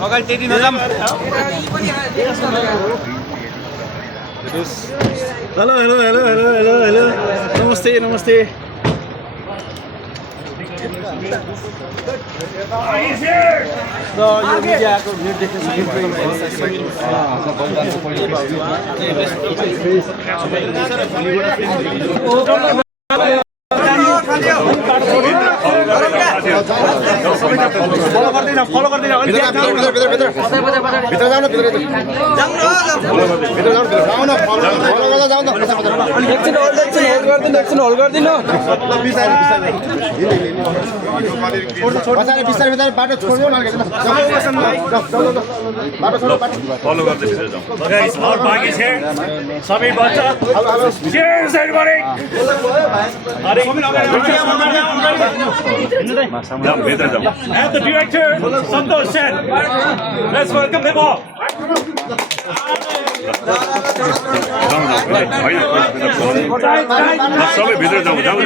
अगाडि त्यति नजाम hello hello hello hello hello hello नमस्ते नमस्ते यो मिडियाको भिड देख्न फलो गर्दैन सबै बच्चा And the director, Santosh Sen. Let's welcome them all. सबै भित्र जाउँ जाउँ